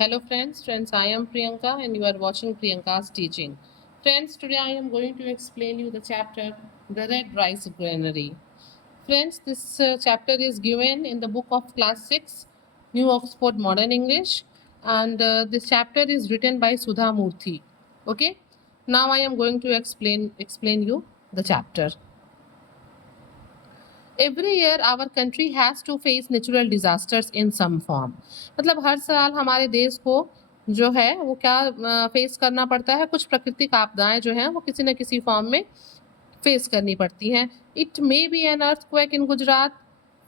Hello friends, I am Priyanka and you are watching Priyanka's teaching. Friends, today I am going to explain you the chapter The Red Rice Granary. Friends, this chapter is given in the book of class 6, New Oxford Modern English, and this chapter is written by Sudha Murthy. Okay? Now I am going to explain you the chapter. Every year our country has to face natural disasters in some form. मतलब हर साल हमारे देश को जो है वो क्या फेस करना पड़ता है, कुछ प्राकृतिक आपदाएं जो हैं वो किसी न किसी फॉर्म में फेस करनी पड़ती हैं। It may be an earthquake in Gujarat,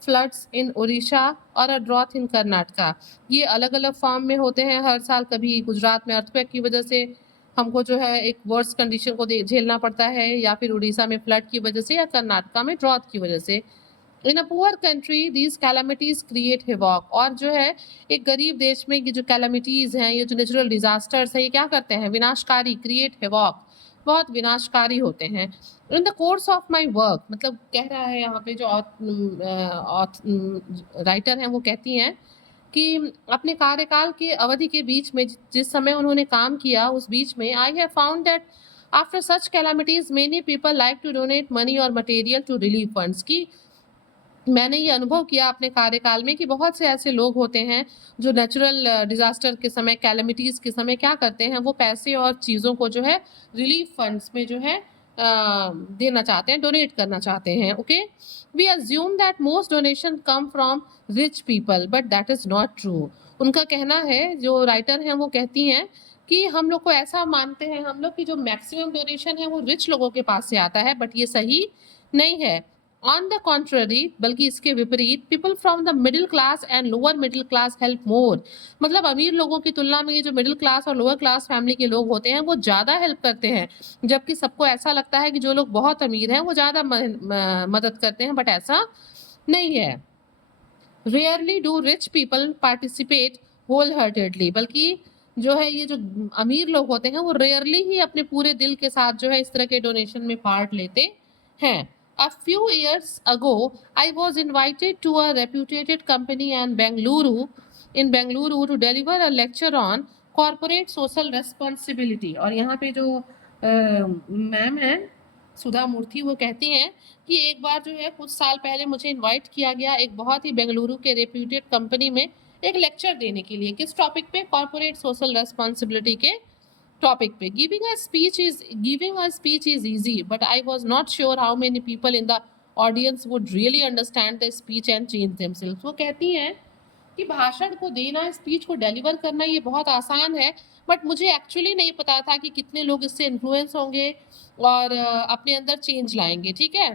floods इन उड़ीसा और अ ड्रॉथ इन कर्नाटका। ये अलग अलग फॉर्म में होते हैं हर साल। कभी गुजरात में अर्थक्वेक की वजह से हमको जो है एक वर्स्ट कंडीशन को झेलना पड़ता है, या फिर उड़ीसा में फ्लड की वजह से, या कर्नाटका में ड्रॉथ की वजह से। In a poor country these calamities create havoc. और जो है एक गरीब देश में ये जो कैलामिटीज हैं, ये जो नेचुरल डिजास्टर्स हैं, ये क्या करते हैं? विनाशकारी, क्रिएट हिवॉक, बहुत विनाशकारी होते हैं। In the course of my work, मतलब कह रहा है यहाँ पे जो राइटर हैं वो कहती हैं कि अपने कार्यकाल के अवधि के बीच में जिस समय उन्होंने काम किया उस बीच में, I have found that after such calamities many people like to donate money और मटेरियल टू रिलीफ फंड्स। की मैंने ये अनुभव किया अपने कार्यकाल में कि बहुत से ऐसे लोग होते हैं जो नेचुरल डिजास्टर के समय, कैलेमिटीज के समय क्या करते हैं, वो पैसे और चीज़ों को जो है रिलीफ फंड्स में जो है देना चाहते हैं, डोनेट करना चाहते हैं। Okay, we assume that most donation come from rich people but that is not true. उनका कहना है, जो राइटर हैं वो कहती हैं कि हम लोग को ऐसा मानते हैं हम लोग कि जो मैक्सिमम डोनेशन है वो रिच लोगों के पास से आता है, बट ये सही नहीं है। ऑन द कॉन्ट्ररी, बल्कि इसके विपरीत, people from the middle class and lower middle class help मोर। मतलब अमीर लोगों की तुलना में ये जो मिडिल क्लास और लोअर क्लास फैमिली के लोग होते हैं वो ज़्यादा हेल्प करते हैं, जबकि सबको ऐसा लगता है कि जो लोग बहुत अमीर हैं वो ज़्यादा मदद करते हैं, बट ऐसा नहीं है। Rarely do rich people participate wholeheartedly, बल्कि जो है ये जो अमीर लोग होते हैं वो रेयरली ही अपने पूरे दिल के साथ जो है इस तरह के डोनेशन में पार्ट लेते हैं। A few years ago, I was invited to a reputed company in Bengaluru to deliver a lecture on corporate social responsibility। और यहाँ पे जो मैम है सुधा मूर्ति, वो कहती हैं कि एक बार जो है कुछ साल पहले मुझे इनवाइट किया गया एक बहुत ही बेंगलुरु के रेप्यूटेड कंपनी में एक लेक्चर देने के लिए। किस टॉपिक पे? कॉर्पोरेट सोशल रेस्पॉन्सिबिलिटी के टॉपिक पे। Giving a speech is easy but I was not sure how many people in the audience would really understand the speech and change themselves. वो कहती हैं कि भाषण को देना, स्पीच को डिलीवर करना ये बहुत आसान है, बट मुझे एक्चुअली नहीं पता था कि कितने लोग इससे इन्फ्लुएंस होंगे और अपने अंदर चेंज लाएंगे। ठीक है।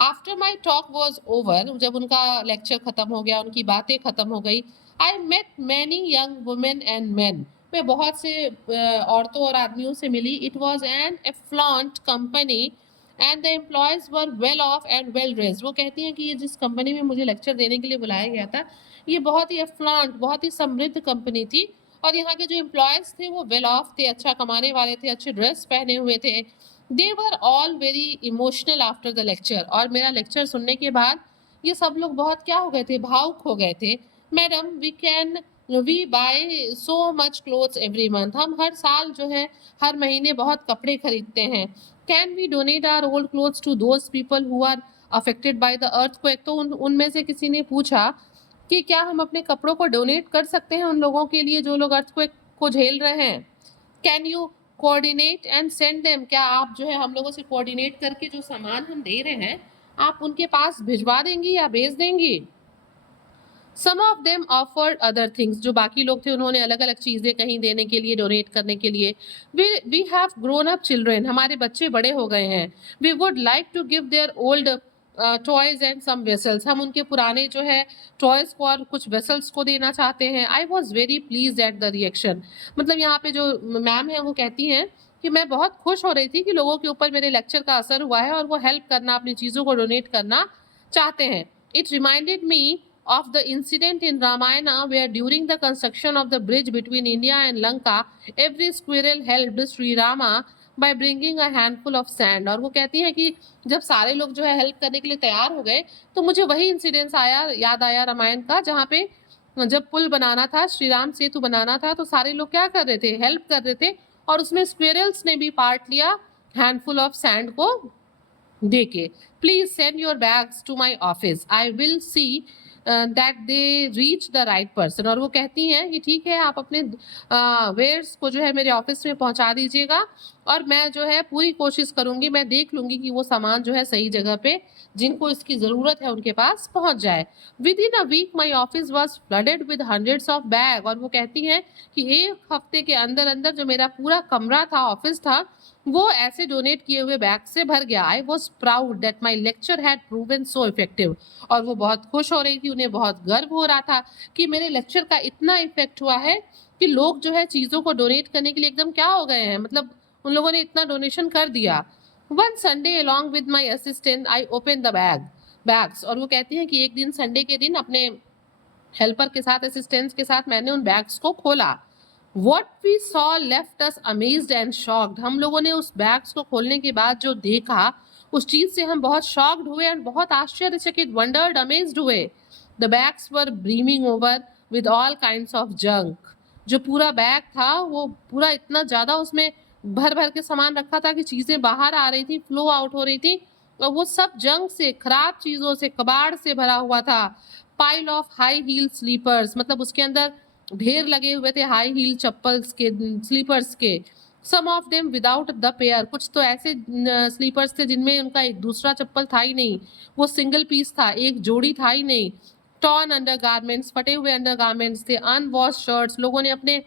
After my talk was over, जब उनका लेक्चर खत्म हो गया, उनकी बातें खत्म हो गई, I met many young women and man. मैं बहुत से औरतों और आदमियों से मिली। It was an affluent company and the employees were well off and well dressed. वो कहती हैं कि ये जिस कंपनी में मुझे लेक्चर देने के लिए बुलाया गया था, ये बहुत ही एफ्लॉन्ट, बहुत ही समृद्ध कंपनी थी, और यहाँ के जो एम्प्लॉयज थे वो वेल ऑफ थे, अच्छा कमाने वाले थे, अच्छे ड्रेस पहने हुए थे। They were all very emotional after the lecture. और मेरा लेक्चर सुनने के बाद ये सब लोग बहुत क्या हो गए थे? भावुक हो गए थे। Madam, we buy so much clothes every month. हम हर साल जो है हर महीने बहुत कपड़े खरीदते हैं। Can we donate our old clothes to those people who are affected by the earthquake. तो उनमें से किसी ने पूछा कि क्या हम अपने कपड़ों को डोनेट कर सकते हैं उन लोगों के लिए जो लोग अर्थक्वेक को झेल रहे हैं। Can you coordinate and send them. क्या आप जो है हम लोगों से कोऑर्डिनेट करके जो सामान हम दे रहे हैं आप उनके पास भिजवा देंगी या भेज देंगी। Some of them offered other things. जो बाकी लोग थे उन्होंने अलग अलग चीज़ें कहीं देने के लिए, डोनेट करने के लिए। We have grown up children. हमारे बच्चे बड़े हो गए हैं। We would like to give their old toys and some vessels. हम उनके पुराने जो है टॉयज को और कुछ वेसल्स को देना चाहते हैं। I was very please at the reaction. मतलब यहाँ पे जो मैम है वो कहती हैं कि मैं बहुत खुश हो रही थी कि लोगों के ऊपर मेरे लेक्चर का असर हुआ है और वो हेल्प करना, अपनी चीज़ों को डोनेट करना चाहते हैं। It reminded me of the incident in Ramayana where during the construction of the bridge between India and Lanka, every squirrel helped Sri Rama by bringing a handful of sand। और वो कहती है कि जब सारे लोग जो है हेल्प करने के लिए तैयार हो गए तो मुझे वही इंसिडेंस याद आया रामायण का, जहाँ पे जब पुल बनाना था, श्री राम सेतु बनाना था, तो सारे लोग क्या कर रहे थे, हेल्प कर रहे थे, और उसमें स्क्वेरल्स ने भी पार्ट लिया हैंडफुल ऑफ सैंड को देके। Please send your bags to my office, I will see that they reach the right person. और वो कहती हैं कि ठीक है, आप अपने वेयर्स को जो है मेरे ऑफिस में पहुंचा दीजिएगा, और मैं जो है पूरी कोशिश करूंगी, मैं देख लूंगी कि वो सामान जो है सही जगह पे जिनको इसकी जरूरत है उनके पास पहुंच जाए। Within a week my office was flooded with hundreds of bag. और वो कहती हैं कि एक हफ्ते के अंदर अंदर जो मेरा पूरा कमरा था, ऑफिस था, वो ऐसे डोनेट किए हुए बैग से भर गया। I was proud that my lecture had proven so effective. और वो बहुत खुश हो रही थी, उन्हें बहुत गर्व हो रहा था कि मेरे लेक्चर का इतना इफेक्ट हुआ है कि लोग जो है चीज़ों को डोनेट करने के लिए एकदम क्या हो गए हैं, मतलब उन लोगों ने इतना डोनेशन कर दिया। One Sunday along with my assistant I open the bags. और वो कहती हैं कि एक दिन संडे के दिन अपने हेल्पर के साथ, असिस्टेंट्स के साथ मैंने उन बैग्स को खोला। What we saw left us amazed and shocked. हम लोगों ने उस बैग्स को खोलने के बाद जो देखा, उस चीज से हम बहुत शॉक्ड हुए और बहुत आश्चर्यचकित, वंडर्ड, अमेज्ड हुए। The bags were brimming over with all kinds of junk. जो पूरा बैग था वो पूरा इतना ज्यादा उसमें भर भर के सामान रखा था कि चीजें बाहर आ रही थी, फ्लो आउट हो रही थी, और वो सब जंक से, खराब चीजों से, कबाड़ से भरा हुआ था। Pile of high heel slippers, मतलब उसके अंदर ढेर लगे हुए थे हाई हील चप्पल्स के, स्लीपर्स के। Some of them without the pair, कुछ तो ऐसे स्लीपर्स थे जिनमें उनका एक दूसरा चप्पल था ही नहीं, वो सिंगल पीस था, एक जोड़ी था ही नहीं। टॉर्न अंडरगारमेंट्स, फटे हुए अंडरगारमेंट्स थे। अनवॉश शर्ट्स, लोगों ने अपने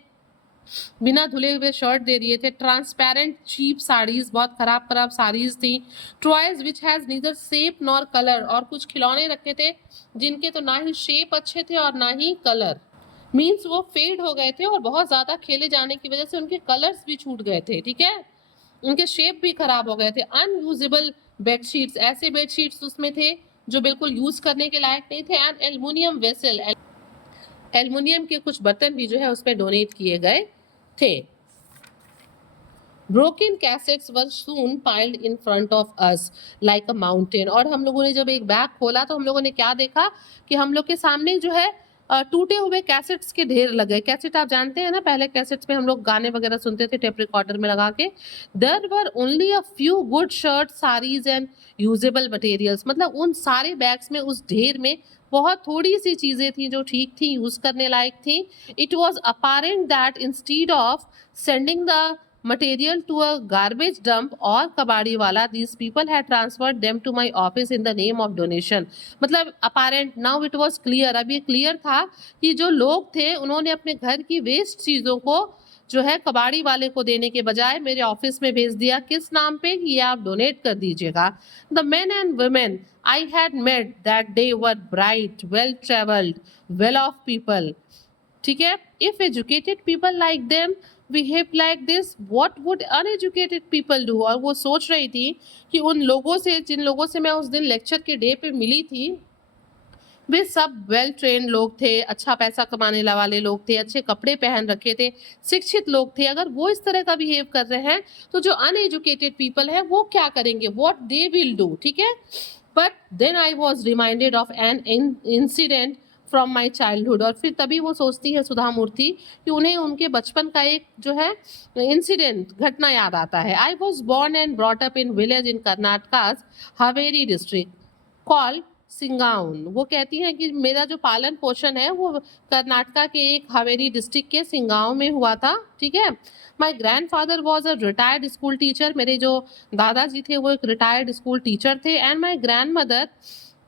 बिना धुले हुए शर्ट दे दिए थे। ट्रांसपेरेंट चीप साड़ीज, बहुत खराब खराब साड़ीज थी। Toys which has neither shape nor colour, और कुछ खिलौने रखे थे जिनके तो ना ही शेप अच्छे थे और ना ही कलर, मीन्स वो फेड हो गए थे और बहुत ज्यादा खेले जाने की वजह से उनके कलर्स भी छूट गए थे, ठीक है, उनके शेप भी खराब हो गए थे। अनयूजेबल बेडशीट्स, ऐसे बेडशीट्स उसमें थे जो बिल्कुल यूज करने के लायक नहीं थे। एंड एल्युमिनियम वेसल, एल्युमिनियम के कुछ बर्तन भी जो है उसमें डोनेट किए गए थे। Broken cassettes were soon piled in front of us like a mountain. और हम लोगों ने जब एक बैग खोला तो हम लोगों ने क्या देखा कि हम लोग के सामने जो है टूटे हुए कैसेट्स के ढेर लगे। कैसेट आप जानते हैं ना, पहले कैसेट्स में हम लोग गाने वगैरह सुनते थे टेप रिकॉर्डर में लगा के। There were only a few good shirt, saris and usable materials. मतलब उन सारे बैग्स में, उस ढेर में बहुत थोड़ी सी चीजें थी जो ठीक थी, यूज करने लायक थी। It was apparent that instead of sending the material to a garbage dump or कबाड़ी वाला, these people had transferred them to my office in the name of donation। मतलब apparent, now it was clear, अब ये clear था कि जो लोग थे उन्होंने अपने घर की वेस्ट चीजों को जो है कबाड़ी वाले को देने के बजाय मेरे ऑफिस में भेज दिया। किस नाम पे? कि ये आप डोनेट कर दीजिएगा। The men and women I had met that day were bright, well travelled, well off people, ठीक है। If educated people like them behave like this, what would uneducated people do. और वो सोच रही थी कि उन लोगों से, जिन लोगों से मैं उस दिन लेक्चर के डे पे मिली थी, वे सब वेल ट्रेन्ड लोग थे, अच्छा पैसा कमाने वाले लोग थे, अच्छे कपड़े पहन रखे थे, शिक्षित लोग थे। अगर वो इस तरह का बिहेव कर रहे हैं तो जो अनएजुकेटेड पीपल है वो क्या करेंगे, व्हाट दे विल डू, ठीक है। But then I was reminded of an incident from my childhood. और फिर तभी वो सोचती है सुधा मूर्ति कि उन्हें उनके बचपन का एक जो है इंसिडेंट, घटना याद आता है। I was born and brought up in village in Karnataka Haveri district called Shiggaon. वो कहती हैं कि मेरा जो पालन पोषण है वो कर्नाटका के एक हावेरी डिस्ट्रिक्ट के सिंगांव में हुआ था, ठीक है। My grandfather was a retired school teacher. मेरे जो दादाजी थे वो एक रिटायर्ड स्कूल टीचर थे। And my grandmother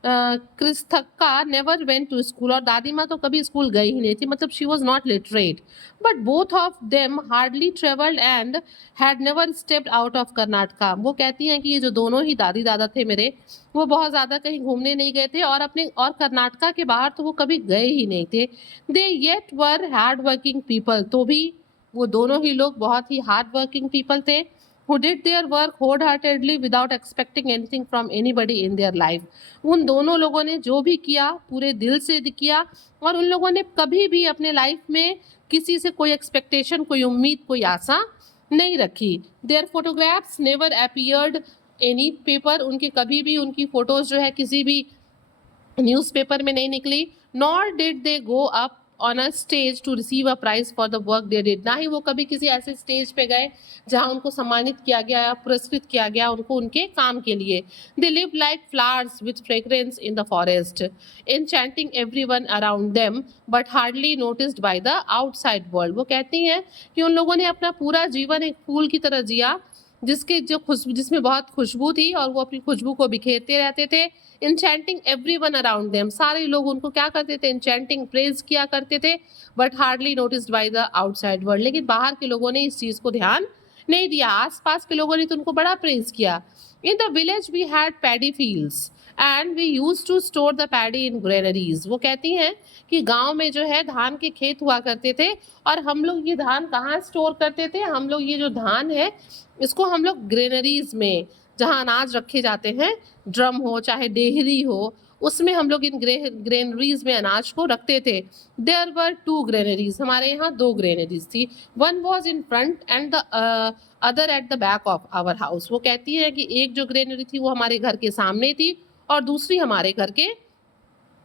Krishtakka never went to school. और दादी माँ तो कभी स्कूल गई ही नहीं थी, मतलब she was not literate. But both of them hardly travelled and had never stepped out of Karnataka. वो कहती हैं कि ये जो दोनों ही दादी दादा थे मेरे, वो बहुत ज़्यादा कहीं घूमने नहीं गए थे और अपने और कर्नाटका के बाहर तो वो कभी गए ही नहीं थे। दे येट वर हार्ड वर्किंग पीपल, तो भी वो दोनों ही लोग बहुत ही हार्ड वर्किंग पीपल थे। who did their work wholeheartedly without expecting anything from anybody in their life। उन दोनों लोगों ने जो भी किया पूरे दिल से किया और उन लोगों ने कभी भी अपने लाइफ में किसी से कोई एक्सपेक्टेशन, कोई उम्मीद, कोई आशा नहीं रखी। Their photographs never appeared any paper, उनके कभी भी उनकी फोटोज जो है किसी भी न्यूज़पेपर में नहीं निकली। Nor did they go up on a stage to receive a prize for the work they did, ना ही वो कभी किसी ऐसे स्टेज पे गए जहां उनको सम्मानित किया गया या पुरस्कृत किया गया उनको उनके काम के लिए. They live like flowers with fragrance in the forest, enchanting everyone around them but hardly noticed by the outside world. वो कहती हैं कि उन लोगों ने अपना पूरा जीवन एक फूल की तरह जिया जिसके जो खुशबू जिसमें बहुत खुशबू थी और वो अपनी खुशबू को बिखेरते रहते थे. enchanting everyone around them, सारे लोग उनको क्या करते थे, enchanting प्रेज किया करते थे, but hardly noticed by the outside world, लेकिन बाहर के लोगों ने इस चीज को ध्यान नहीं दिया. आसपास के लोगों ने तो उनको बड़ा प्रेज किया. In the village we had paddy fields and we use to store the paddy in granaries. वो कहती हैं कि गांव में जो है धान के खेत हुआ करते थे और हम लोग ये धान कहाँ स्टोर करते थे, हम लोग ये जो धान है इसको हम लोग ग्रेनरीज में, जहाँ अनाज रखे जाते हैं, ड्रम हो चाहे डेहरी हो, उसमें हम लोग इन ग्रेनरीज में अनाज को रखते थे. देयर वर 2 ग्रेनरीज, हमारे यहाँ 2 ग्रेनरीज थी. One was in front and the other at the back of our house. वो कहती है कि एक जो ग्रेनरी थी वो हमारे घर के सामने थी और दूसरी हमारे घर के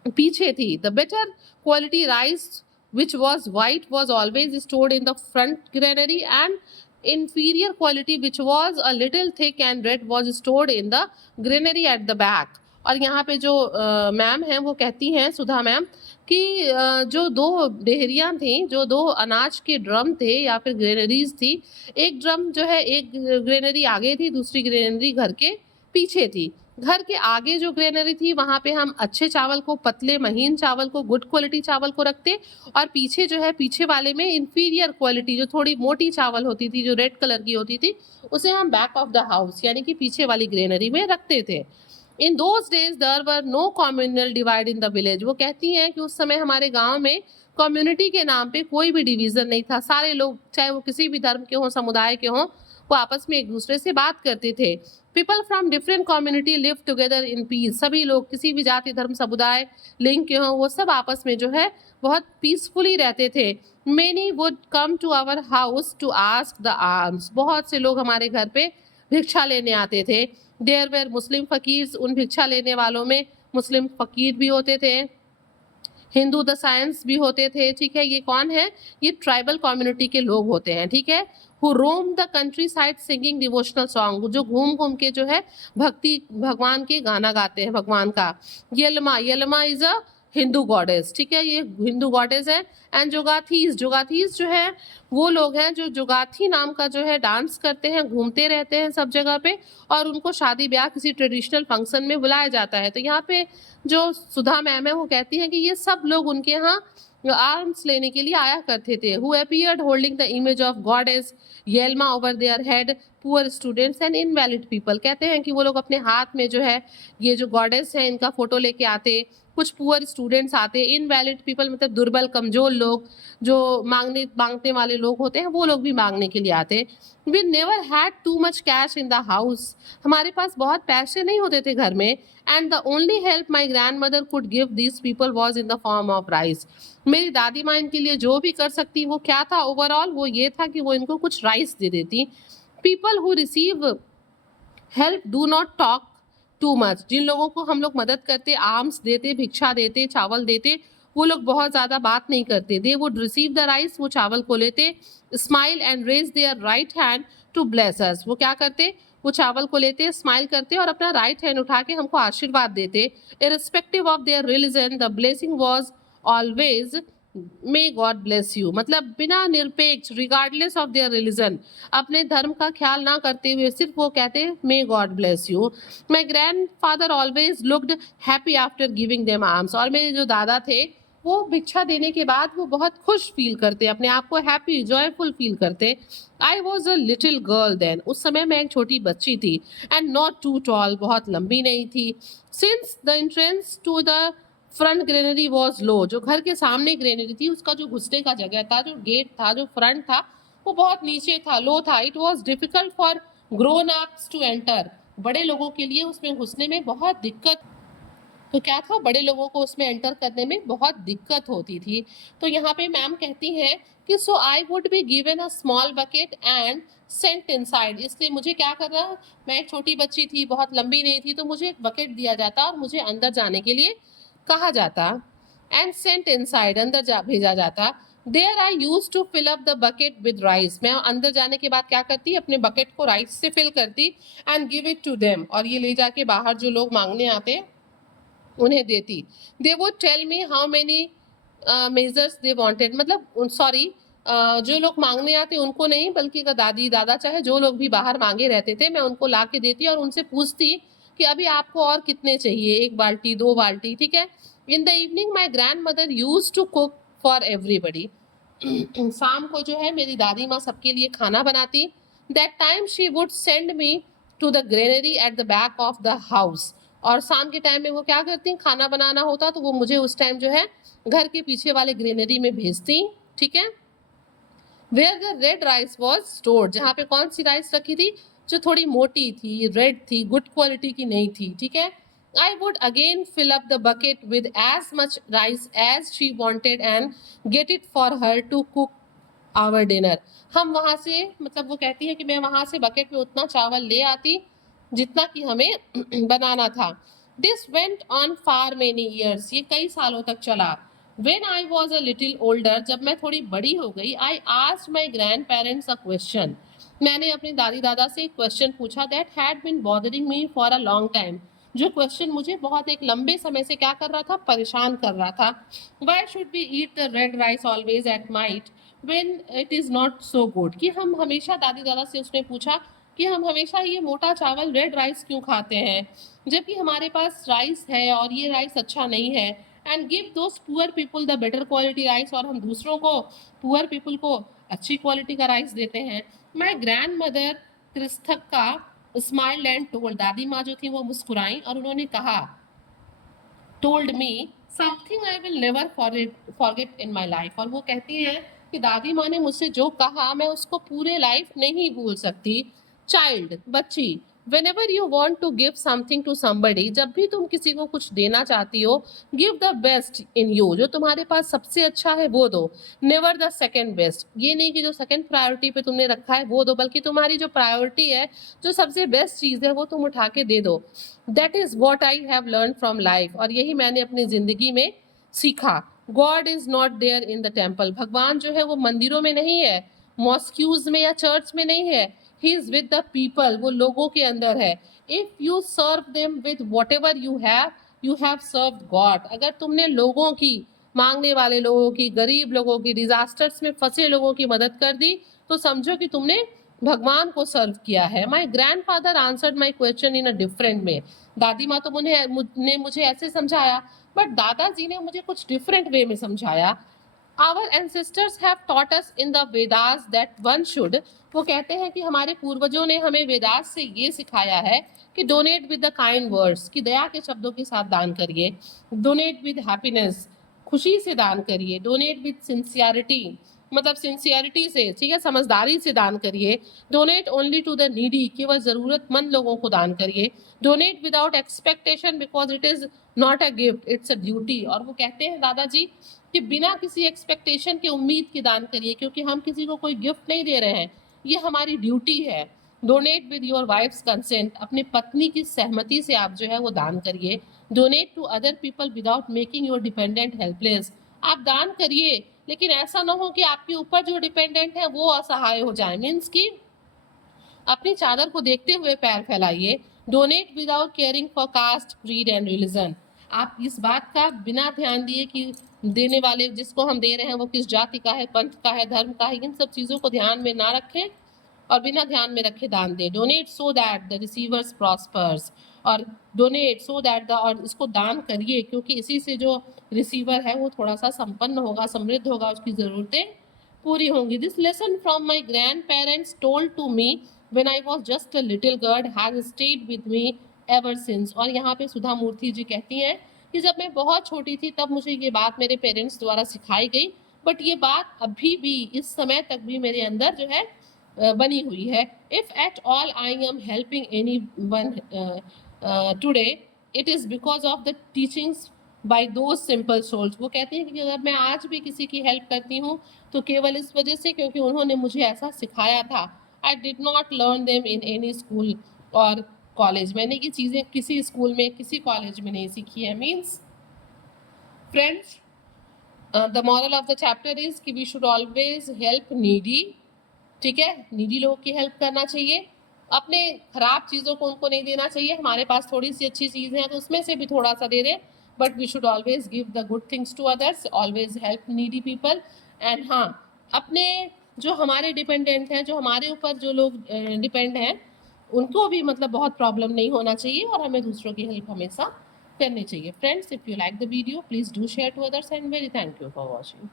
पीछे थी. The better quality rice which was white was always stored in the front granary and inferior quality which was a little thick and red was stored in the granary at the back. और यहाँ पे जो ma'am हैं वो कहती हैं, सुधा ma'am, कि जो 2 डेहरियाँ थी, जो 2 अनाज के ड्रम थे या फिर ग्रेनरीज थी, एक ड्रम जो है एक ग्रेनरी आगे थी, दूसरी ग्रेनरी घर के पीछे थी. घर के आगे जो ग्रेनरी थी वहां पे हम अच्छे चावल को, पतले महीन चावल को, गुड क्वालिटी चावल को रखते, और पीछे जो है पीछे वाले में इंफीरियर क्वालिटी जो थोड़ी मोटी चावल होती थी, जो रेड कलर की होती थी, उसे हम बैक ऑफ द हाउस यानी कि पीछे वाली ग्रेनरी में रखते थे. In those days there were no communal divide in the village. वो कहती हैं कि उस समय हमारे गांव में कम्युनिटी के नाम पे कोई भी डिवीजन नहीं था. सारे लोग चाहे वो किसी भी धर्म के हों, समुदाय के हों, वो आपस में एक दूसरे से बात करते थे. People from different community live together in peace. सभी लोग किसी भी जाति धर्म समुदाय लिंग के हों, वो सब आपस में जो है बहुत पीसफुली रहते थे. Many would come to our house to ask the alms. बहुत से लोग हमारे घर पे भिक्षा लेने आते थे. देयर वेर मुस्लिम फकीर्स. उन भिक्षा लेने वालों में मुस्लिम फकीर भी होते थे, हिंदू द साइंस भी होते थे. ठीक है, ये कौन है, ये ट्राइबल कम्युनिटी के लोग होते हैं. ठीक है, who roam the countryside singing devotional song, जो घूम घूम के जो है भक्ति भगवान के गाना गाते हैं, भगवान का. यलमा, यलमा इज अ हिंदू गॉडेस. ठीक है, ये हिंदू गॉडेस है. एंड जोगाथीज, जोगाथीज जो है वो लोग हैं जो जोगाथी नाम का जो है डांस करते हैं, घूमते रहते हैं सब जगह पे, और उनको शादी ब्याह किसी ट्रेडिशनल फंक्शन में बुलाया जाता है. तो यहाँ पे जो सुधा मैम है वो कहती हैं कि ये सब लोग उनके यहाँ आर्म्स लेने के लिए आया करते थे. Who appeared holding the image of goddess Yellamma over their head, poor students and invalid people. कहते हैं कि वो लोग अपने हाथ में जो है ये जो गॉडेस है इनका फोटो लेके आते, कुछ पुअर स्टूडेंट्स आते, इनवैलिड पीपल मतलब दुर्बल कमजोर लोग, जो मांगने वाले लोग होते हैं वो लोग भी मांगने के लिए आते. We never had too much cash in the house. हमारे पास बहुत पैसे नहीं होते थे घर में. And the only help my grandmother could give this people was in the form of rice. मेरी दादी माँ इनके लिए जो भी कर सकती वो क्या था ओवरऑल, वो ये था कि वो इनको कुछ राइस दे देती. People who receive help do not talk too much. जिन लोगों को हम लोग मदद करते, आर्म्स देते, भिक्षा देते, चावल देते, वो लोग बहुत ज्यादा बात नहीं करते. They would receive the rice, वो चावल को लेते, smile and raise their right hand to bless us. वो क्या करते, वो चावल को लेते, स्माइल करते और अपना राइट हैंड उठा के हमको आशीर्वाद देते. Irrespective of their religion the blessing was always may God bless you. मतलब बिना निरपेक्ष, रिगार्डलेस ऑफ देयर रिलीजन, अपने धर्म का ख्याल ना करते हुए सिर्फ वो कहते may God bless you. My grand father always looked happy after giving them arms. और मेरे जो दादा थे वो भिक्षा देने के बाद वो बहुत खुश फील करते, अपने आप को हैप्पी जॉयफुल फील करते. I was a little girl then. उस समय मैं एक छोटी बच्ची थी. एंड नॉट टू टॉल, बहुत लंबी नहीं थी. Since the entrance to the front granary was low. जो घर के सामने ग्रेनरी थी उसका जो घुसने का जगह था, जो गेट था, जो फ्रंट था, वो बहुत नीचे था, लो था. It was difficult for grown ups to enter. बड़े लोगों के लिए उसमें घुसने में बहुत दिक्कत, तो क्या था, बड़े लोगों को उसमें एंटर करने में बहुत दिक्कत होती थी. तो यहाँ पे मैम कहती हैं कि so I would be given a small bucket and sent inside. इसलिए मुझे क्या करना, मैं एक छोटी बच्ची थी, बहुत लंबी नहीं थी, तो मुझे एक बकेट दिया जाता और मुझे अंदर जाने के लिए कहा जाता. एंड सेंट इनसाइड, अंदर जा भेजा जाता। There I use to fill up the bucket with rice, मैं अंदर जाने के बाद क्या करती, अपने बकेट को राइस से फिल करती, and give it to them, और ये ले जाके बाहर जो लोग मांगने आते उन्हें देती। They would tell me how many measures they wanted, मतलब सॉरी, जो लोग मांगने आते उनको नहीं, बल्कि दादी दादा चाहे जो लोग भी बाहर मांगे रहते थे, मैं उनको ला के देती और उनसे पूछती कि अभी आपको और कितने चाहिए, 1 बाल्टी 2 बाल्टी, ठीक है। In the evening my grandmother use to cook for everybody, शाम को जो है मेरी दादी माँ सबके लिए खाना बनाती। That time she would send me to the granary at the back of the house, और शाम के टाइम में वो क्या करती, खाना बनाना होता तो वो मुझे उस टाइम जो है घर के पीछे वाले ग्रेनरी में भेजती, ठीक है। Where the red rice was stored, जहाँ पे कौन सी राइस रखी थी, जो थोड़ी मोटी थी, रेड थी, गुड क्वालिटी की नहीं थी, ठीक है। I would again fill up the bucket with as much rice as she wanted and get it for her to cook our dinner, हम वहाँ से, मतलब वो कहती है कि मैं वहाँ से बकेट में उतना चावल ले आती जितना कि हमें बनाना था। This went on far many years, ये कई सालों तक चला। When I was a little older, जब मैं थोड़ी बड़ी हो गई, I asked my grandparents a question, मैंने अपने दादी दादा से एक क्वेश्चन पूछा, that had been bothering me for a long time, जो क्वेश्चन मुझे बहुत एक लंबे समय से क्या कर रहा था, परेशान कर रहा था। Why should we eat the red rice always at night when it is not so good, कि हम हमेशा, दादी दादा से उसने पूछा कि हम हमेशा ये मोटा चावल रेड राइस क्यों खाते हैं, जबकि हमारे पास राइस है और ये राइस अच्छा नहीं है। And give those poor people the better quality rice, और हम दूसरों को, पुअर पीपल को अच्छी क्वालिटी का राइस देते हैं। माई ग्रैंड मदर क्रिस्थक का स्माइल एंड टोल्ड, दादी माँ जो थी वो मुस्कुराई और उन्होंने कहा, told me something I will never forget in my life, और वो कहती हैं कि दादी माँ ने मुझसे जो कहा मैं उसको पूरे लाइफ नहीं भूल सकती। चाइल्ड, बच्ची, whenever you want to give something to somebody, जब भी तुम किसी को कुछ देना चाहती हो, give the best in you, जो तुम्हारे पास सबसे अच्छा है वो दो। never the second best, ये नहीं कि जो सेकंड प्रायोरिटी पे तुमने रखा है वो दो, बल्कि तुम्हारी जो प्रायोरिटी है, जो सबसे बेस्ट चीज़ है वो तुम उठा के दे दो। That is what I have learned from life, और यही मैंने अपनी जिंदगी में सीखा। God is not there in the temple, भगवान जो है वो मंदिरों में नहीं है, मॉस्क्यूज में या चर्च में नहीं है। He is with the people, वो लोगों के अंदर है। If you serve them with whatever you have served God, अगर तुमने लोगों की, मांगने वाले लोगों की, गरीब लोगों की, डिजास्टर्स में फंसे लोगों की मदद कर दी, तो समझो कि तुमने भगवान को सर्व किया है। My grand father answered my question in a different way, दादी माँ तो ने मुझे ऐसे समझाया, बट दादाजी ने मुझे कुछ डिफरेंट वे में समझाया। Our ancestors have taught us in the Vedas that one should, वो कहते हैं कि हमारे पूर्वजों ने हमें वेदास से ये सिखाया है कि donate with the kind words, कि दया के शब्दों के साथ दान करिए। डोनेट विद हैप्पीनेस, खुशी से दान करिए। डोनेट विद सिंसियरिटी, मतलब सिंसियरिटी से, ठीक है, समझदारी से दान करिए। Donate only to the needy, केवल जरूरतमंद लोगों को दान करिए। Donate without expectation because it is not a gift, it's a duty, और वो कहते हैं दादाजी कि बिना किसी एक्सपेक्टेशन के, उम्मीद के दान करिए, क्योंकि हम किसी को कोई गिफ्ट नहीं दे रहे हैं, ये हमारी ड्यूटी है। Donate with your wife's consent, अपनी पत्नी की सहमति से आप जो है वो दान करिए। Donate to other people without making your dependent helpless, आप दान करिए लेकिन ऐसा ना हो कि आपके ऊपर जो डिपेंडेंट है वो असहाय हो जाए, मीन्स कि अपनी चादर को देखते हुए पैर फैलाइए। Donate without caring for caste, creed and religion, आप इस बात का बिना ध्यान दिए कि देने वाले जिसको हम दे रहे हैं वो किस जाति का है, पंथ का है, धर्म का है, इन सब चीज़ों को ध्यान में ना रखें और बिना ध्यान में रखे दान दे। Donate so that the receivers prospers, और डोनेट सो दैट द, और इसको दान करिए क्योंकि इसी से जो रिसीवर है वो थोड़ा सा संपन्न होगा, समृद्ध होगा, उसकी ज़रूरतें पूरी होंगी। This lesson from my grandparents told to me when I was just a little girl has stayed with me ever since, और यहाँ पे सुधा मूर्ति जी कहती हैं कि जब मैं बहुत छोटी थी तब मुझे ये बात मेरे पेरेंट्स द्वारा सिखाई गई, बट ये बात अभी भी इस समय तक भी मेरे अंदर जो है बनी हुई है। If at all I am helping any one today it is because of the teachings by दो सिंपल सोल्स, वो कहती हैं कि अगर मैं आज भी किसी की हेल्प करती हूँ तो केवल इस वजह से क्योंकि उन्होंने मुझे ऐसा सिखाया था। I did not learn them in any school और कॉलेज, मैंने ये चीज़ें किसी स्कूल में, किसी कॉलेज में नहीं सीखी है। Means friends, the moral of the chapter is कि we should always help needy, ठीक है, नीडी लोगों की हेल्प करना चाहिए, अपने खराब चीज़ों को उनको नहीं देना चाहिए। हमारे पास थोड़ी सी अच्छी चीज़ें हैं तो उसमें से भी थोड़ा सा दे दें, but we should always give the good things to others, always help needy people. And हाँ, अपने जो हमारे डिपेंडेंट हैं, जो हमारे ऊपर जो लोग डिपेंड हैं, उनको भी मतलब बहुत प्रॉब्लम नहीं होना चाहिए और हमें दूसरों की हेल्प हमेशा करनी चाहिए। Friends, if you like the video please do share to others and very thank you for watching.